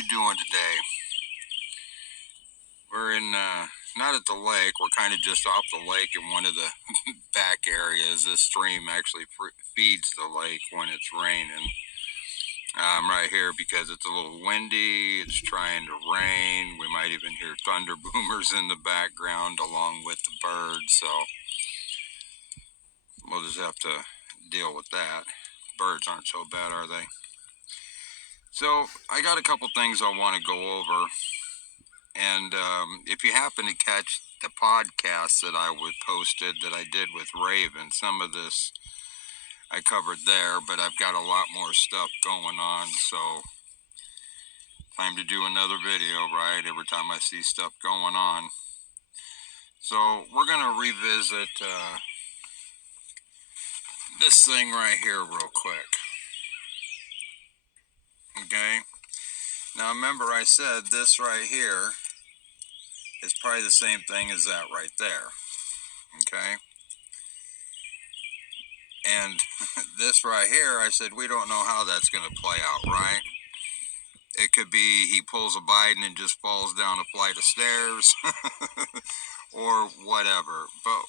we doing today? We're in, not at the lake. We're kind of just off the lake in one of the back areas. This stream actually feeds the lake when it's raining. I'm right here because it's a little windy. It's trying to rain. We might even hear thunder boomers in the background along with the birds. So we'll just have to deal with that. Birds aren't so bad, are they? So I got a couple things I want to go over. And if you happen to catch the podcast that I was posted that I did with Raven, some of this I covered there, but I've got a lot more stuff going on, so time to do another video, right? Every time I see stuff going on. So we're going to revisit this thing right here real quick. Okay? Now remember I said this right here is probably the same thing as that right there. Okay? And this right here, I said, we don't know how that's going to play out, right? It could be he pulls a Biden and just falls down a flight of stairs or whatever. But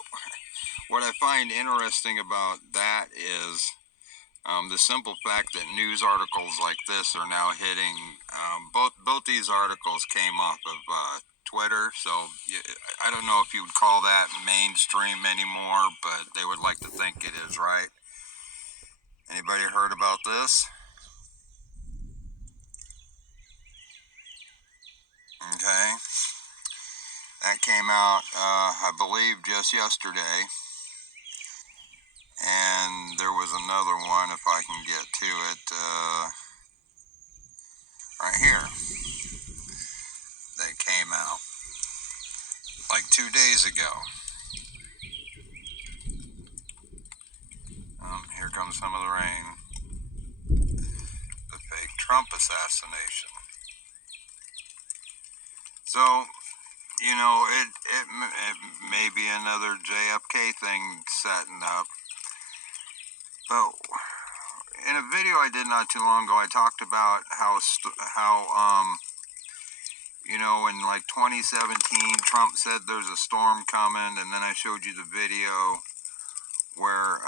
what I find interesting about that is the simple fact that news articles like this are now hitting, both these articles came off of Twitter, so I don't know if you would call that mainstream anymore, but they would like to think it is, right? Anybody heard about this? Okay. That came out, I believe, just yesterday. And there was another one, if I can get to it, right here, that came out like 2 days ago. Here comes some of the rain. The fake Trump assassination. So, you know, it may be another JFK thing setting up. But in a video I did not too long ago, I talked about how you know, in like 2017, Trump said there's a storm coming, and then I showed you the video where,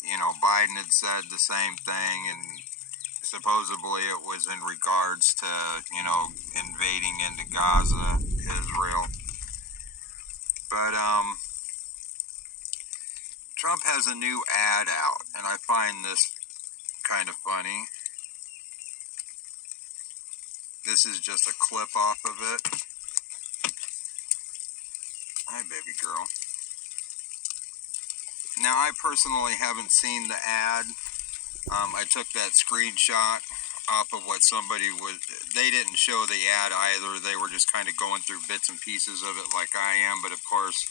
you know, Biden had said the same thing, and supposedly it was in regards to, you know, invading into Gaza, Israel. But, Trump has a new ad out, and I find this kind of funny. This is just a clip off of it. Hi, baby girl. Now, I personally haven't seen the ad. I took that screenshot off of what somebody was. They didn't show the ad either. They were just kind of going through bits and pieces of it like I am. But of course,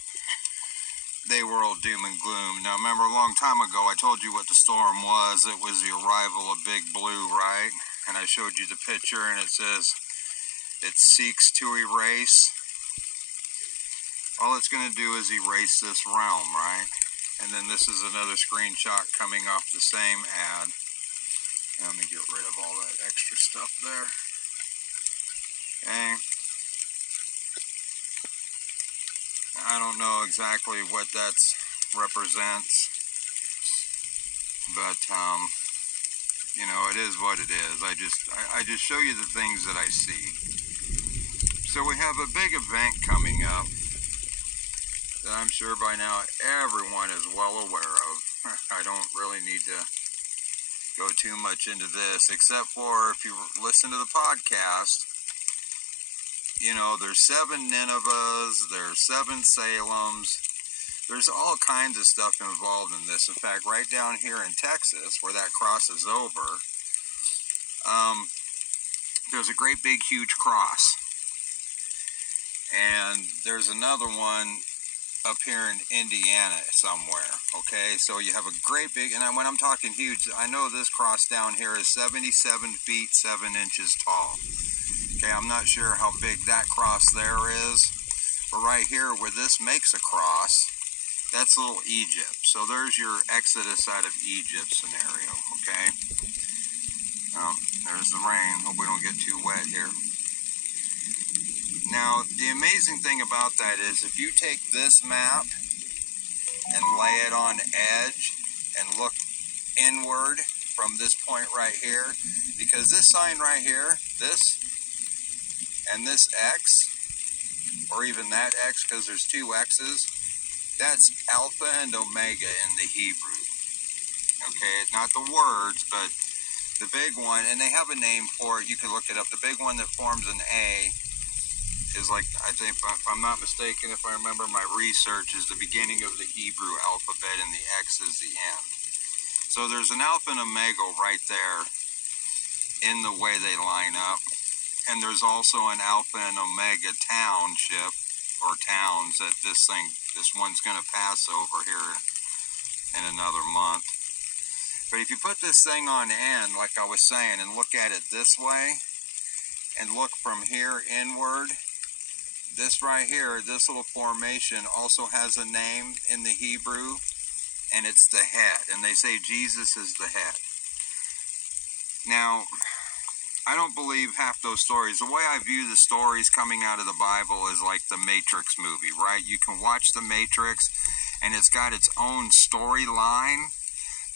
they were all doom and gloom. Now, remember a long time ago, I told you what the storm was. It was the arrival of Big Blue, right? And I showed you the picture, and it says it seeks to erase. All it's going to do is erase this realm, right? And then this is another screenshot coming off the same ad. Let me get rid of all that extra stuff there. Okay. I don't know exactly what that represents, but you know, it is what it is. I just show you the things that I see. So we have a big event coming up that I'm sure by now everyone is well aware of. I don't really need to go too much into this, except for if you listen to the podcast, you know, there's 7 Ninevehs, there's 7 Salems, there's all kinds of stuff involved in this. In fact, right down here in Texas, where that crosses over, there's a great big huge cross. And there's another one up here in Indiana somewhere, okay? So you have a great big, and when I'm talking huge, I know this cross down here is 77 feet 7 inches tall. Okay, I'm not sure how big that cross there is, but right here where this makes a cross, that's little Egypt. So there's your Exodus out of Egypt scenario, okay? Oh, there's the rain. Hope we don't get too wet here. Now, the amazing thing about that is if you take this map and lay it on edge and look inward from this point right here, because this sign right here, this and this X, or even that X, because there's two X's, that's Alpha and Omega in the Hebrew. Okay, not the words, but the big one, and they have a name for it. You can look it up. The big one that forms an A is like, I think, if I'm not mistaken, if I remember my research, is the beginning of the Hebrew alphabet, and the X is the end. So there's an Alpha and Omega right there in the way they line up. And there's also an Alpha and Omega township, or towns, that this one's going to pass over here in another month. But if you put this thing on end, like I was saying, and look at it this way, and look from here inward, this right here, this little formation also has a name in the Hebrew, and it's the head. And they say Jesus is the head. Now, I don't believe half those stories. The way I view the stories coming out of the Bible is like the Matrix movie, right? You can watch the Matrix, and it's got its own storyline,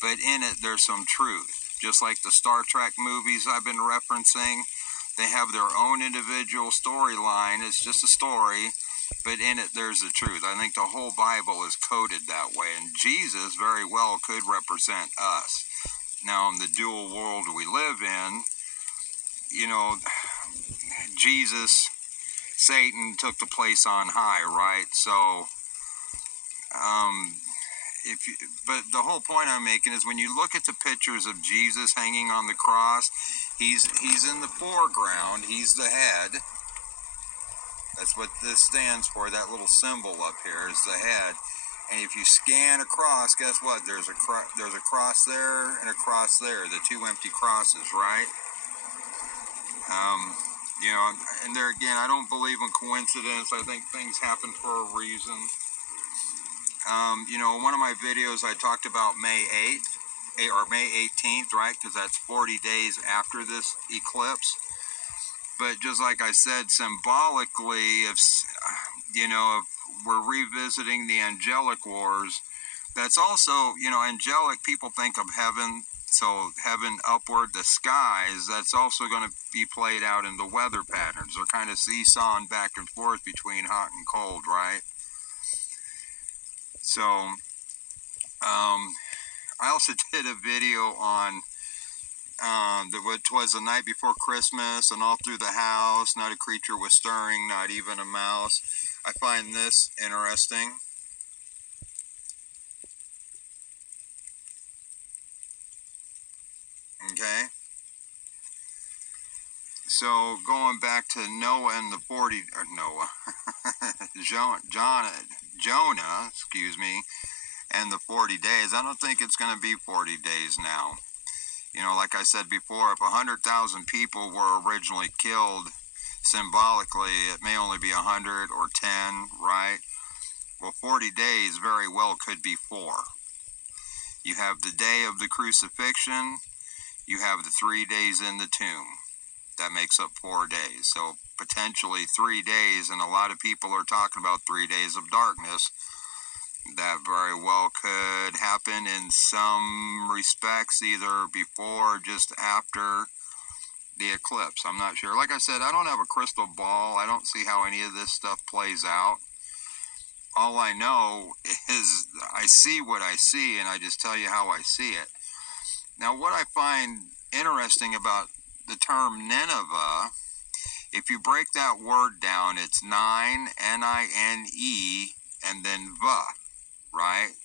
but in it there's some truth. Just like the Star Trek movies I've been referencing, they have their own individual storyline. It's just a story, but in it there's the truth. I think the whole Bible is coded that way, and Jesus very well could represent us. Now, in the dual world we live in, you know, Jesus, Satan took the place on high, right? So, but the whole point I'm making is when you look at the pictures of Jesus hanging on the cross, he's in the foreground. He's the head. That's what this stands for. That little symbol up here is the head. And if you scan across, guess what? There's a cross there and a cross there. The two empty crosses, right? You know, and there again, I don't believe in coincidence. I think things happen for a reason. You know, in one of my videos, I talked about May 8th, or May 18th, right? Because that's 40 days after this eclipse. But just like I said, symbolically, if, you know, if we're revisiting the angelic wars, that's also, you know, angelic, people think of heaven. So heaven upward, the skies, that's also going to be played out in the weather patterns. They're kind of seesawing back and forth between hot and cold, right? So, I also did a video on which was the night before Christmas, and all through the house, not a creature was stirring, not even a mouse. I find this interesting. Okay. So going back to Noah and the 40, or Noah, Jonah, excuse me, and the 40 days. I don't think it's going to be 40 days now. You know, like I said before, if 100,000 people were originally killed, symbolically, it may only be 100 or 10, right? Well, 40 days very well could be 4. You have the day of the crucifixion, you have the 3 days in the tomb. That makes up 4 days. So potentially 3 days, and a lot of people are talking about 3 days of darkness. That very well could happen in some respects, either before or just after the eclipse. I'm not sure. Like I said, I don't have a crystal ball. I don't see how any of this stuff plays out. All I know is I see what I see, and I just tell you how I see it. Now, what I find interesting about the term Nineveh, if you break that word down, it's 9, N-I-N-E, and then Va, right?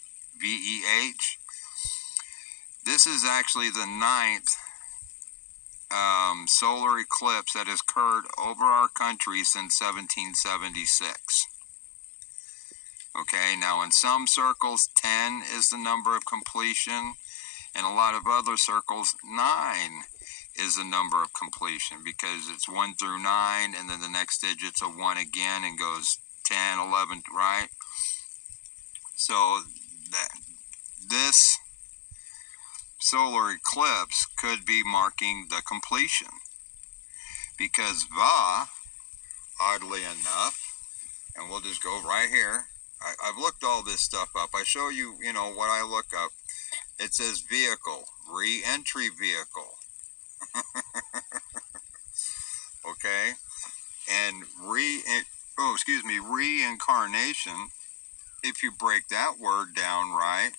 V-E-H. This is actually the 9th solar eclipse that has occurred over our country since 1776. Okay, now in some circles, 10 is the number of completion. In a lot of other circles, 9 is the number of completion, because it's 1 through 9, and then the next digit's a 1 again and goes 10, 11, right? So this solar eclipse could be marking the completion, because Va, oddly enough, and we'll just go right here. I've looked all this stuff up. I show you, what I look up. It says vehicle, re-entry vehicle. Okay, and reincarnation. If you break that word down right,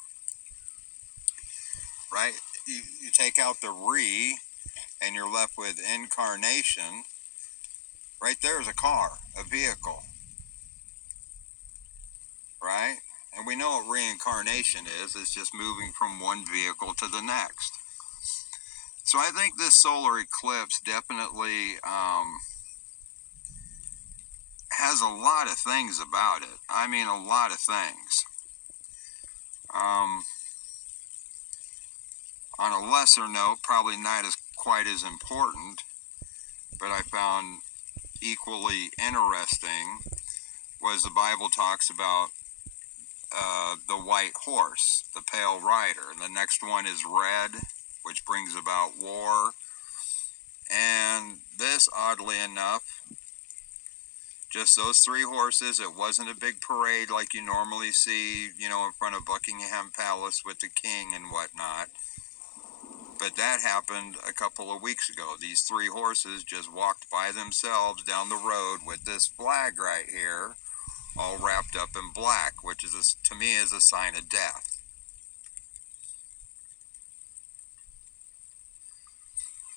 you take out the re, and you're left with incarnation. Right there is a car, a vehicle, right? And we know what reincarnation is. It's just moving from one vehicle to the next. So I think this solar eclipse definitely has a lot of things about it. I mean, a lot of things. On a lesser note, probably not quite as important, but I found equally interesting, was the Bible talks about the white horse, the pale rider, and the next one is red, which brings about war. And this, oddly enough, just those three horses. It wasn't a big parade like you normally see, in front of Buckingham Palace with the king and whatnot. But that happened a couple of weeks ago. These three horses just walked by themselves down the road with this flag right here, all wrapped up in black, which is, to me, is a sign of death.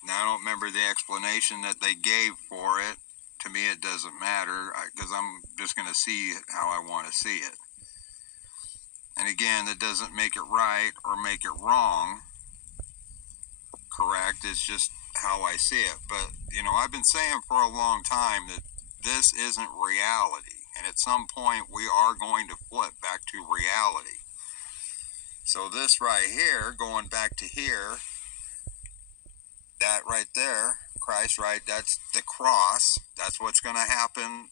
Now, I don't remember the explanation that they gave for it. To me, it doesn't matter, because I'm just going to see it how I want to see it. And again, that doesn't make it right or make it wrong. Correct, it's just how I see it. But, I've been saying for a long time that this isn't reality. And at some point, we are going to flip back to reality. So this right here, going back to here, that right there, Christ, right, that's the cross. That's what's going to happen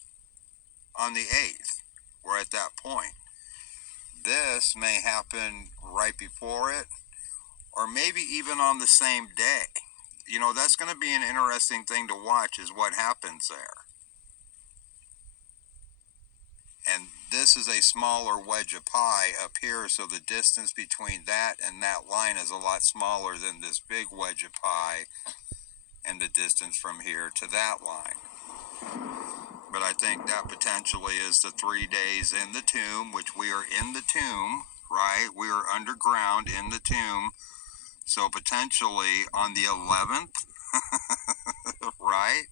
on the 8th. We're at that point. This may happen right before it, or maybe even on the same day. That's going to be an interesting thing to watch, is what happens there. And this is a smaller wedge of pie up here, so the distance between that and that line is a lot smaller than this big wedge of pie and the distance from here to that line. But I think that potentially is the 3 days in the tomb, which we are in the tomb, right? We are underground in the tomb. So potentially on the 11th, right?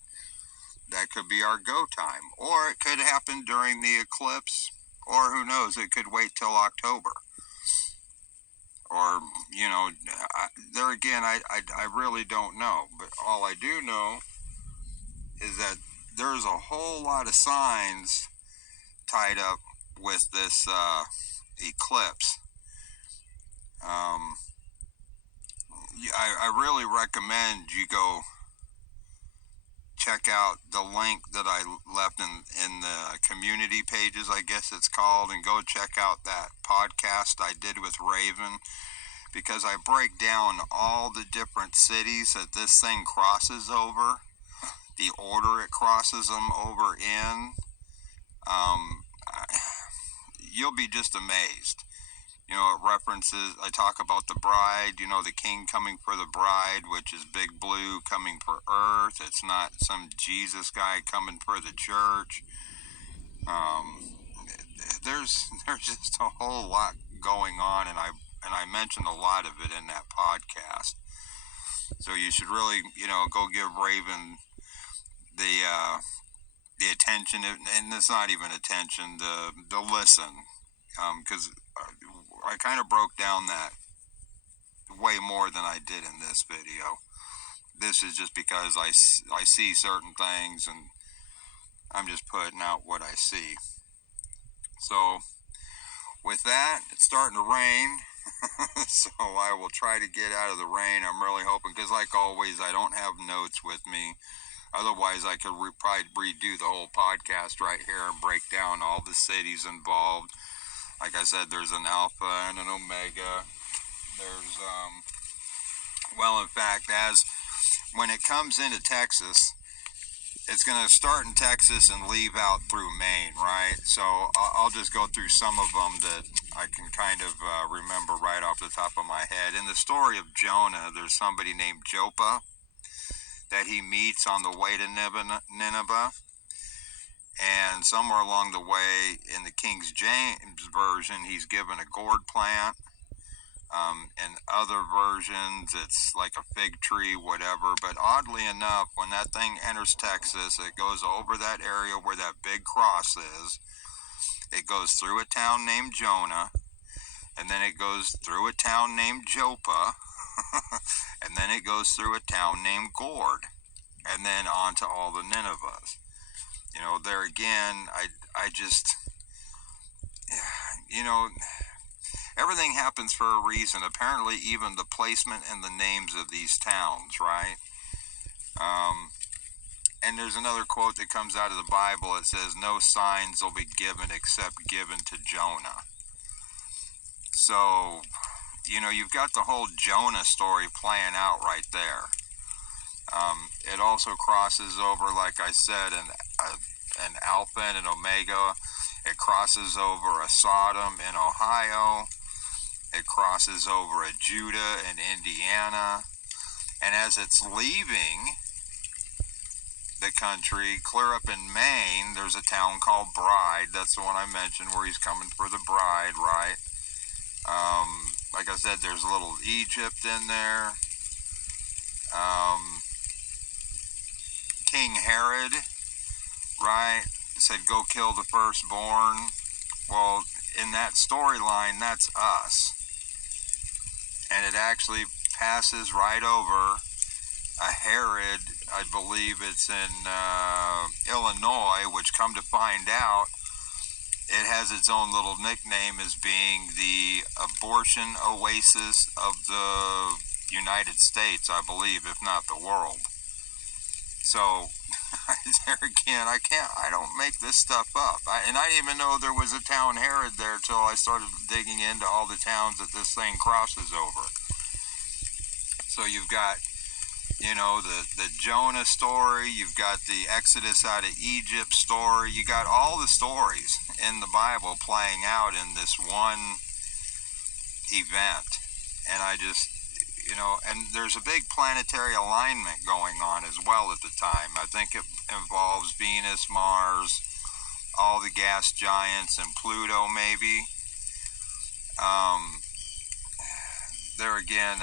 That could be our go time. Or it could happen during the eclipse, or who knows, it could wait till October. Or, there again, I really don't know. But all I do know is that there's a whole lot of signs tied up with this eclipse. I really recommend you go check out the link that I left in the community pages, I guess it's called, and go check out that podcast I did with Raven, because I break down all the different cities that this thing crosses over, the order it crosses them over in. You'll be just amazed. It references, I talk about the bride, the king coming for the bride, which is Big Blue coming for Earth. It's not some Jesus guy coming for the church. There's just a whole lot going on, and I mentioned a lot of it in that podcast. So you should really, go give Raven the attention, and it's not even attention, the listen, because I kind of broke down that way more than I did in this video. This is just because I see certain things, and I'm just putting out what I see. So with that, it's starting to rain. So I will try to get out of the rain. I'm really hoping, because like always, I don't have notes with me. Otherwise, I could probably redo the whole podcast right here and break down all the cities involved. Like I said, there's an Alpha and an Omega. There's Well, in fact, when it comes into Texas, it's going to start in Texas and leave out through Maine, right? So I'll just go through some of them that I can kind of remember right off the top of my head. In the story of Jonah, there's somebody named Joppa that he meets on the way to Nineveh. And somewhere along the way, in the King James Version, he's given a gourd plant. In other versions, it's like a fig tree, whatever. But oddly enough, when that thing enters Texas, it goes over that area where that big cross is. It goes through a town named Jonah, and then it goes through a town named Joppa, and then it goes through a town named Gourd, and then on to all the Ninevehs. You know, there again, I just, you know, everything happens for a reason. Apparently, even the placement and the names of these towns, right? And there's another quote that comes out of the Bible. It says, "No signs will be given except given to Jonah." So, you know, you've got the whole Jonah story playing out right there. It also crosses over, like I said, an Alpha and an Omega. It crosses over a Sodom in Ohio. It crosses over a Judah in Indiana. And as it's leaving the country, clear up in Maine, there's a town called Bride. That's the one I mentioned where he's coming for the bride, right? Like I said, there's a little Egypt in there. King Herod, right, said go kill the firstborn. Well, in that storyline, that's us. And it actually passes right over a Herod, I believe it's in Illinois, which, come to find out, it has its own little nickname as being the abortion oasis of the United States, I believe, if not the world. So, there again, I don't make this stuff up. And I didn't even know there was a town Herod there till I started digging into all the towns that this thing crosses over. So you've got, you know, the Jonah story, you've got the Exodus out of Egypt story, you got all the stories in the Bible playing out in this one event. And I just, you know, and there's a big planetary alignment going on as well at the time. I think it involves Venus, Mars, all the gas giants, and Pluto maybe. There again,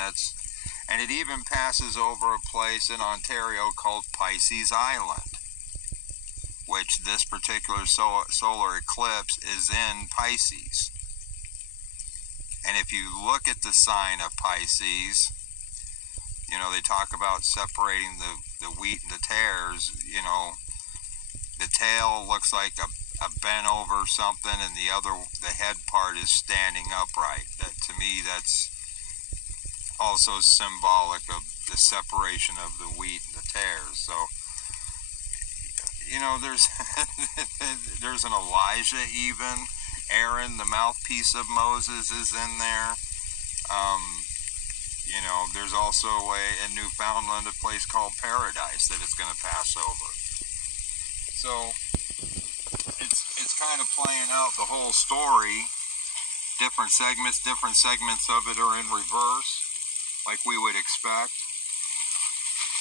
and it even passes over a place in Ontario called Pisces Island, which this particular solar eclipse is in Pisces. And if you look at the sign of Pisces, you know, they talk about separating the wheat and the tares. You know, the tail looks like a bent over something, and the head part is standing upright. That, to me, that's also symbolic of the separation of the wheat and the tares. So, you know, there's there's an Elijah even. Aaron, the mouthpiece of Moses, is in there. You know, there's also in Newfoundland a place called Paradise that it's going to pass over. So it's kind of playing out the whole story. Different segments of it are in reverse, like we would expect,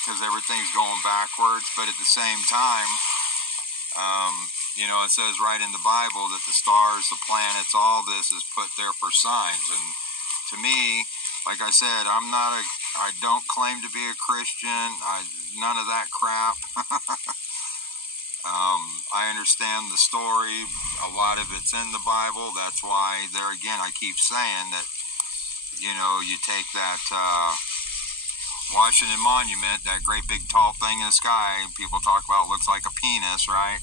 because everything's going backwards. But at the same time, you know, it says right in the Bible that the stars, the planets, all this is put there for signs. And to me, like I said, I don't claim to be a Christian. None of that crap. I understand the story. A lot of it's in the Bible. That's why, there again, I keep saying that, you know, you take that Washington Monument, that great big tall thing in the sky, people talk about looks like a penis, right?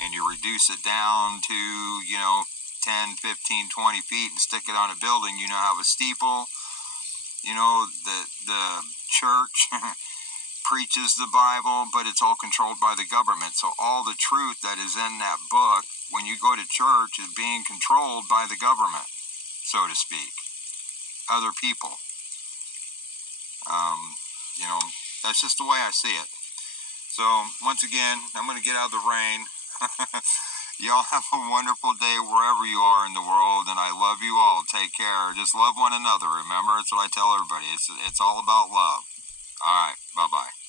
And you reduce it down to, you know, 10, 15, 20 feet and stick it on a building, you now have a steeple. You know, the church preaches the Bible, but it's all controlled by the government. So all the truth that is in that book, when you go to church, is being controlled by the government, so to speak. Other people. You know, that's just the way I see it. So once again, I'm going to get out of the rain. Y'all have a wonderful day wherever you are in the world, and I love you all. Take care. Just love one another. Remember, that's what I tell everybody. It's all about love. All right. Bye-bye.